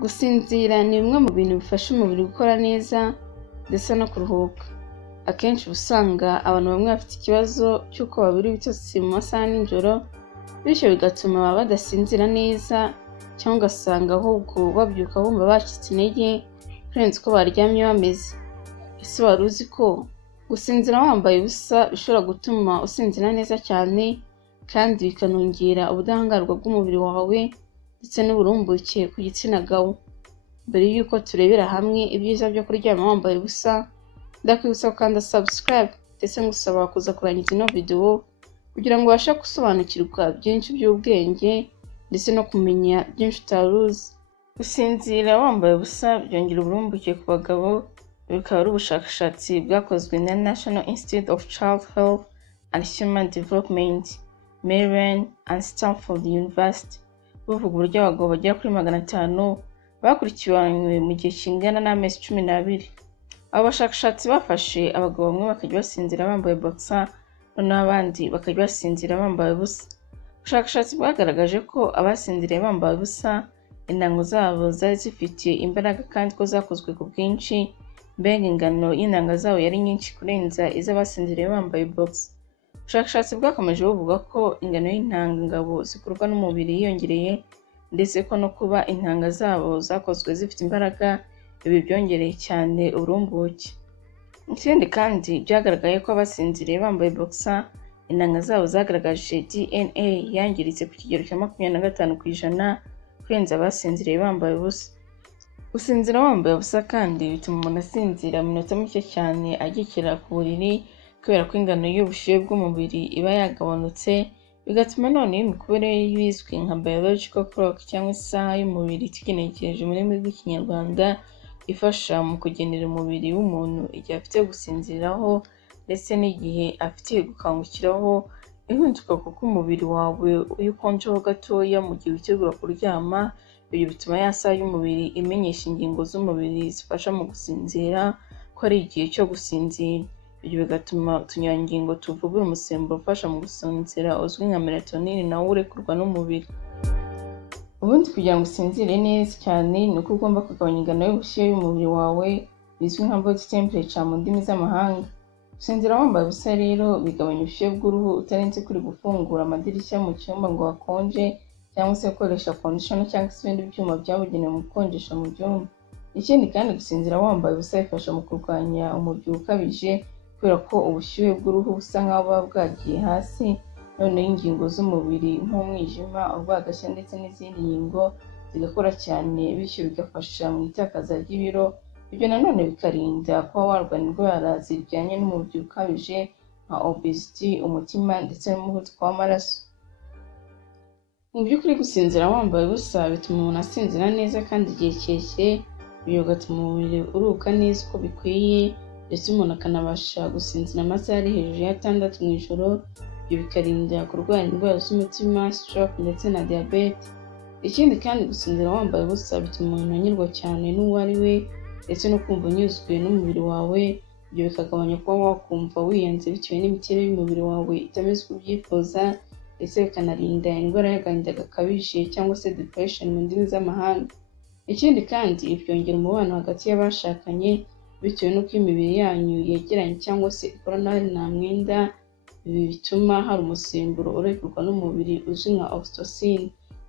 Gusinzira ni bimwe mu bintu bifasha umubiri gukora neza ndetse no kuruhuka. Akenshi usanga abantu bamwe bafite ikibazo cy'uko babura ibitotsi mu masaha y'ijoro, bityo bigatuma badasinzira neza cyangwa ugasanga ahubwo babyuka bumva bacitse intege kurenza uko baryamye bameze. Ese wari uzi ko gusinzira wambaye ubusa bishobora gutuma usinzira neza cyane kandi bikanongera ubudahangarwa bw'umubiri wawe ndetse n'uburumbuke ku gitsina gabo? Mbere y'uko turebera hamwe ibyiza byo kuryama wambaye ubusa, ndakwibutsa gukanda subscribe ndetse ngusaba kuza kurangiza ino video kugira ngo ubashe gusobanukirwa byinshi by'ubwenge ndetse no kumenya byinshi utari uzi. Gusinzira wambaye ubusa byongera uburumbuke ku bagabo, bikaba ari ubushakashatsi bwakozwe na National Institute of Child Health and Human Development, Maryland and Stanford University, buvuga uburyo abagabo bagera kuri 500 bakurikiranywe mu gihe kingana n'amezi 12. Abo bashakashatsi bafashe abagabo bamwe bakajya basinzira bambaye boxer, noneho abandi bakajya basinzira bambaye ubusa. Ubushakashatsi bwagaragaje ko abasinziriye bambaye ubusa intanga zabo zari zifite imbaraga kandi ko zakozwe ku bwinshi, mbega ingano y'intanga zabo yari nyinshi kurenza iz'abasinziriye bambaye boxer. Ubushakashatsi bwakomeje buvuga ko ingano y'intanga ingabo zikorwa n'umubiri yiyongereye ndetse ko no kuba intanga zabo zakozwe zifite imbaraga ibi byongereye cyane uburumbuke. Ikindi kandi byagaragaye ko abasinziriye bambaye boxer intanga zabo zagaragaje DNA yangiritse ku kigero cya 25% kurenza abasinziriye bambaye ubusa. Gusinzira wambaye ubusa kandi bituma umuntu asinzira iminota mike cyane agikira ku buriri kubera ko ingano y'ubushyuhe bw'umubiri iba yagabanutse, bigatuma none imikorere y'ibizwi nka biological clock cyangwa isaha y'umubiri tugenekereje mu rurimi rw'ikinyarwanda ifasha mu kugenera umubiri w'umuntu igihe afite gusinziraho ndetse n'igihe afite gukangukiraho ihinduka, kuko umubiri wawe iyo ukonjeho gatoya mu gihe witegura kuryama, ibyo bituma ya saha y'umubiri imenyesha ingingo z'umubiri zifasha mu gusinzira ko ari igihe cyo gusinzira. Ibyo bigatuma utunyangingo tuvubura umusemburo ufasha mu gusinzira uzwi nka melatonin nawo urekurwa n'umubiri. Ubundi kugira ngo usinzire neza cyane ni uko ugomba kugabanya ingano y'ubushyuhe y'umubiri wawe bizwi nka body temperature mu ndimi z'amahanga. Gusinzira wambaye ubusa rero bigabanya ubushyuhe bw'uruhu utarinze kuri gufungura amadirishya mu cyumba ngo hakonje cyangwa se gukoresha conditioner cyangwa se ibindi byuma byabugenewe mu gukonjesha mu byumba. Ikindi kandi gusinzira wambaye ubusa bifasha mu kurwanya umubyibuho ukabije kubera ko ubushyuhe bw'uruhu busa nk'aho buba bwagiye hasi, noneho ingingo z'umubiri nk'umwijima, urwagashya ndetse n'izindi ngingo zigakora cyane, bityo bigafasha mu itakaza ry'ibiro. Ibyo nanone bikarinda kuba warwara indwara zijyanye n'umubyibuho ukabije nka obesity, umutima ndetse n'umuvuduko w'amaraso. Mu by'ukuri gusinzira wambaye ubusa bituma umuntu asinzira neza kandi igihe kirekire, bigatuma umubiri uruhuka neza uko bikwiye ndetse umuntu akanabasha gusinzira amasaha ari hejuru ya 6 mu ijoro. Ibyo bikarinda kurwara indwara z'umutima, stroke ndetse na diabete. Ikindi kandi gusinzira wambaye ubusa bituma umuntu anyurwa cyane n'uwo ari we ndetse no kumva unyuzwe n'umubiri wawe. Ibyo bikagabanya kuba wakumva wiyanze bitewe n'imiterere y'umubiri wawe itameze uko ubyifuza, ndetse bikanarinda indwara y'agahinda gakabije cyangwa se depression mu ndimi z'amahanga. Ikindi kandi byongera umubano hagati y'abashakanye bitewe n'uko imibiri yanyu yegeranye cyangwa se ikorana nta mwenda. Ibi bituma hari umusemburo urekurwa n'umubiri uzwi nka oxytocin,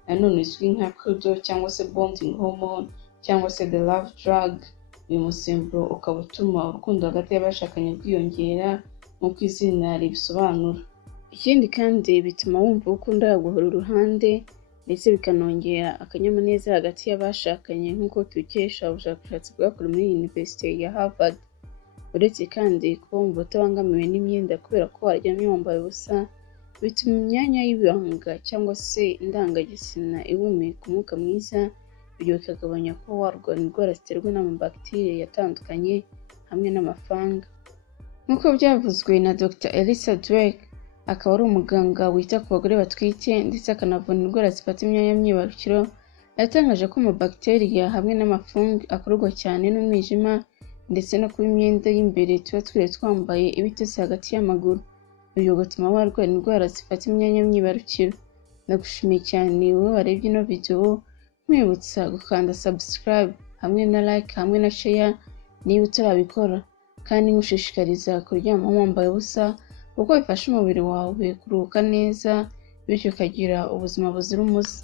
nanone uzwi nka cuddle cyangwa se bonding hormone cyangwa se the love drug. Uyu musemburo ukaba utuma urukundo hagati y'abashakanye rwiyongera nk'uko izina ribisobanura. Ikindi kandi bituma wumva ukunda guhora uruhande ndetse bikanongera akanyamuneza hagati y'abashakanye nk'uko tubikesha ubushakashatsi bwakorewe muri University ya Harvard. Uretse kandi kuba wumva utabangamiwe n'imyenda kubera ko waryamye wambaye ubusa, bituma imyanya y'ibanga cyangwa se indangagitsina ihumeka umwuka mwiza. Ibyo bikagabanya kuba warwara indwara ziterwa n'amabakiteri atandukanye hamwe n'amafanga. Nk'uko byavuzwe na Dr. Elisa Drake, akaba ari umuganga wita ku bagore batwite ndetse akanavura indwara zifata imyanya myibarukiro, yatangaje ko amabakiteri hamwe n'amafungi akorwa cyane n'umwijima ndetse no kuba imyenda y'imbere tuba twambaye ibitese hagati y'amaguru. Ibyo bigatuma warwara indwara zifata imyanya myibarukiro. Ndagushimiye cyane wowe warebye ino video. nkwibutsa gukanda subscribe hamwe na like hamwe na share niba utarabikora, kandi ngushishikariza kuryama wambaye ubusa kuko bifasha umubiri wawe kuruhuka neza bityo ukagira ubuzima buzira umuze.